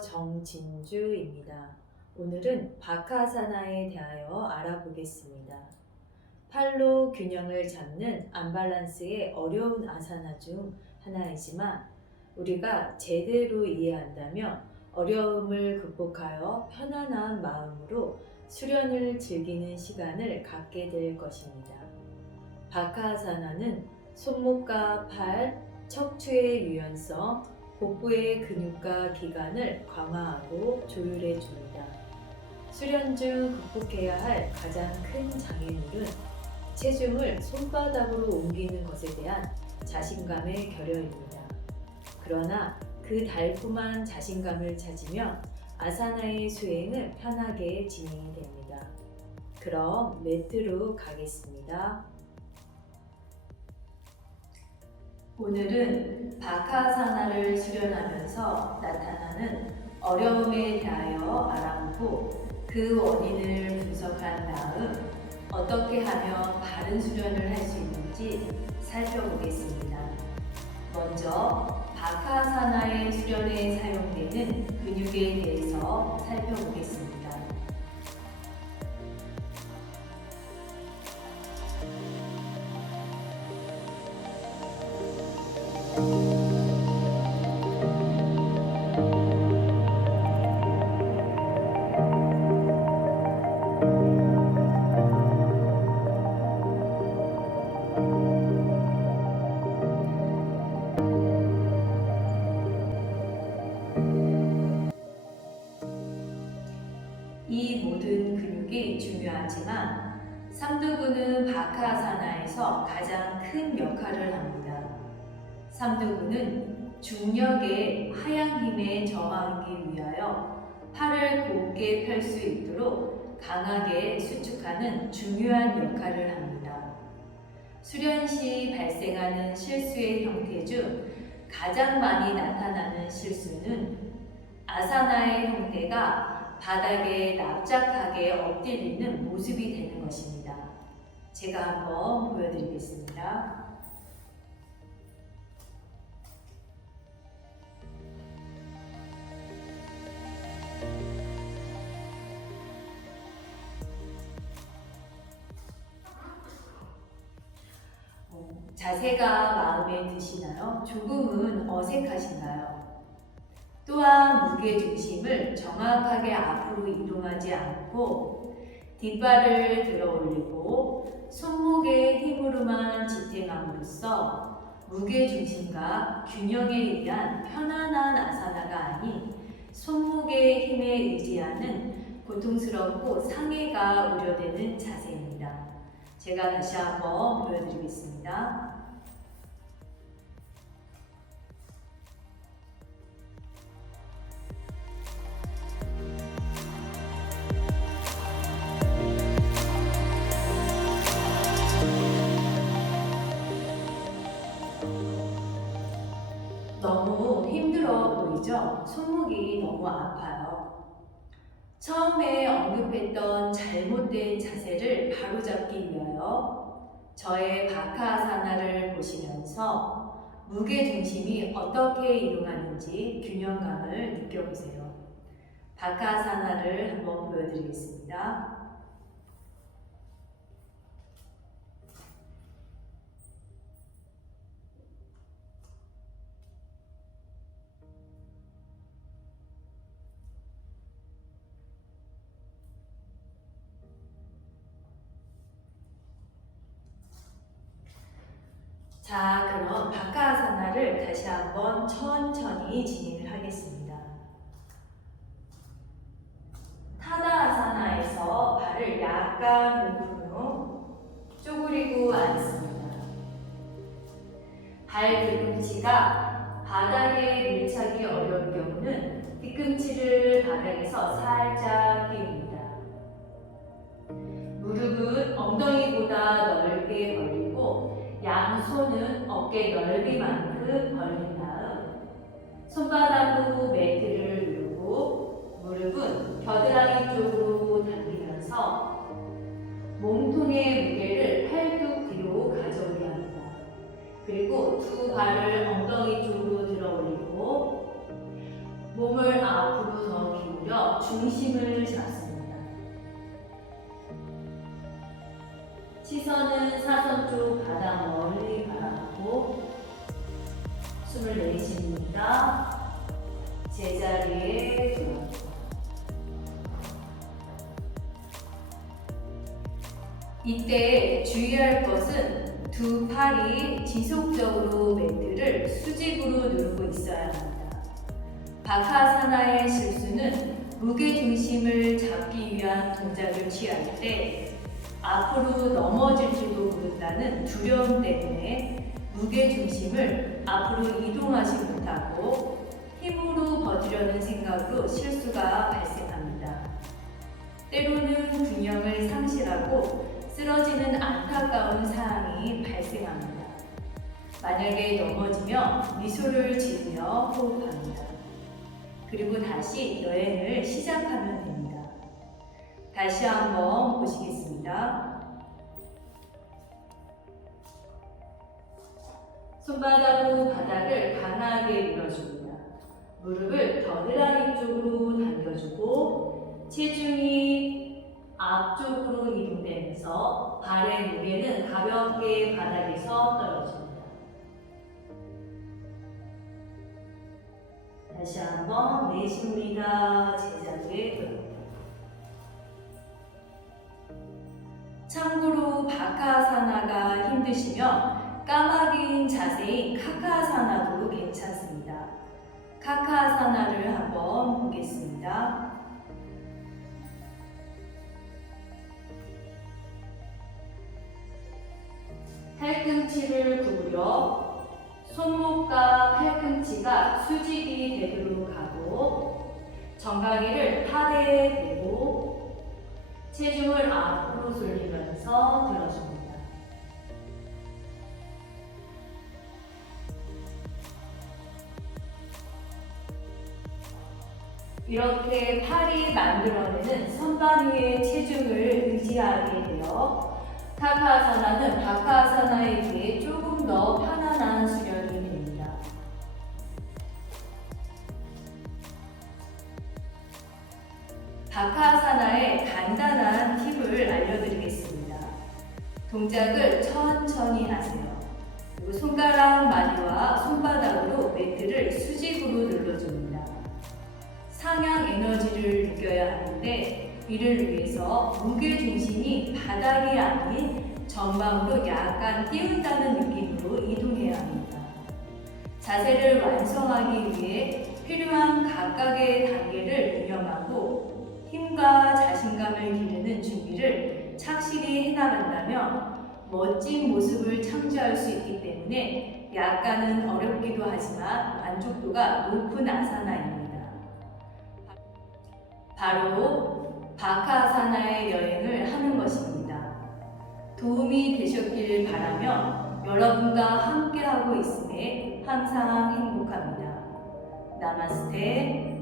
정진주입니다. 오늘은 바카사나에 대하여 알아보겠습니다. 팔로 균형을 잡는 안발란스의 어려운 아사나 중 하나이지만 우리가 제대로 이해한다면 어려움을 극복하여 편안한 마음으로 수련을 즐기는 시간을 갖게 될 것입니다. 바카사나는 손목과 팔, 척추의 유연성, 복부의 근육과 기관을 강화하고 조율해 줍니다. 수련 중 극복해야 할 가장 큰 장애물은 체중을 손바닥으로 옮기는 것에 대한 자신감의 결여입니다. 그러나 그 달콤한 자신감을 찾으면 아사나의 수행은 편하게 진행이 됩니다. 그럼 매트로 가겠습니다. 오늘은 바카사나를 수련하면서 나타나는 어려움에 대하여 알아보고 그 원인을 분석한 다음 어떻게 하면 바른 수련을 할 수 있는지 살펴보겠습니다. 먼저 바카사나의 수련에 사용되는 근육에 대해서 살펴보겠습니다. 근육이 중요하지만 삼두근은 바카사나에서 가장 큰 역할을 합니다. 삼두근은 중력의 하향 힘에 저항하기 위하여 팔을 곧게 펼 수 있도록 강하게 수축하는 중요한 역할을 합니다. 수련 시 발생하는 실수의 형태 중 가장 많이 나타나는 실수는 아사나의 형태가 바닥에 납작하게 엎드리는 모습이 되는 것입니다. 제가 한번 보여드리겠습니다. 어, 자세가 마음에 드시나요? 조금은 어색하신가요? 또한 무게 중심을 정확하게 앞으로 이동하지 않고 뒷발을 들어 올리고 손목의 힘으로만 지탱함으로써 무게 중심과 균형에 의한 편안한 아사나가 아닌 손목의 힘에 의지하는 고통스럽고 상해가 우려되는 자세입니다. 제가 다시 한번 보여드리겠습니다. 힘들어 보이죠? 손목이 너무 아파요. 처음에 언급했던 잘못된 자세를 바로잡기 위하여 저의 바카아사나를 보시면서 무게 중심이 어떻게 이동하는지 균형감을 느껴보세요. 바카아사나를 한번 보여드리겠습니다. 자, 그럼 바카아사나를 다시 한번 천천히 진행을 하겠습니다. 타다아사나에서 발을 약간 오픈 후 쪼그리고 앉습니다. 발 뒤꿈치가 바닥에 밀착이 어려운 경우는 뒤꿈치를 바닥에서 살짝 띄웁니다. 무릎은 엉덩이보다 양손은 어깨 넓이만큼 벌린 다음 손바닥으로 매트를 누르고 무릎은 겨드랑이 쪽으로 당기면서 몸통의 무게를 팔뚝 뒤로 가져오게 합니다. 그리고 두 발을 엉덩이 쪽으로 들어 올리고 몸 중심을 잡습니다. 시선은 쪽 바닥 멀리 바라보고 숨을 내쉽니다. 제자리에 돌아오고 이때 주의할 것은 두 팔이 지속적으로 매트를 수직으로 누르고 있어야 합니다. 바카사나의 실수는 무게 중심을 잡기 위한 동작을 취할 때 앞으로 넘어질지도 모른다는 두려움 때문에 무게 중심을 앞으로 이동하지 못하고 힘으로 버티려는 생각으로 실수가 발생합니다. 때로는 균형을 상실하고 쓰러지는 안타까운 사항이 발생합니다. 만약에 넘어지면 미소를 지으며 호흡합니다. 그리고 다시 여행을 시작하면 다. 다시 한번 보시겠습니다. 손바닥으로 바닥을 강하게 밀어줍니다. 무릎을 겨드랑이 쪽으로 당겨주고 체중이 앞쪽으로 이동되면서 발의 무게는 가볍게 바닥에서 떨어집니다. 다시 한번 내쉽니다. 제자리에 돌아 참고로 바카사나가 힘드시면 까마귀인 자세인 카카사나도 괜찮습니다. 카카사나를 한번 보겠습니다. 팔꿈치를 구부려 손목과 팔꿈치가 수직이 되도록 하고 정강이를 팔에 대고 체중을 앞으로 돌리면서 들어줍니다. 이렇게 팔이 만들어내는 선반 위의 체중을 의지하게 되어 타카아사나는 바카아사나에 비해 조금 더 편안한 수련 바카아사나의 간단한 팁을 알려드리겠습니다. 동작을 천천히 하세요. 그리고 손가락 마디와 손바닥으로 매트를 수직으로 눌러줍니다. 상향 에너지를 느껴야 하는데 이를 위해서 무게 중심이 바닥이 아닌 전방으로 약간 띄운다는 느낌으로 이동해야 합니다. 자세를 완성하기 위해 필요한 각각의 단계를 유념하고 힘과 자신감을 기르는 준비를 착실히 해나간다면 멋진 모습을 창조할 수 있기 때문에 약간은 어렵기도 하지만 만족도가 높은 아사나입니다. 바로 바카아사나의 여행을 하는 것입니다. 도움이 되셨길 바라며 여러분과 함께하고 있음에 항상 행복합니다. 나마스테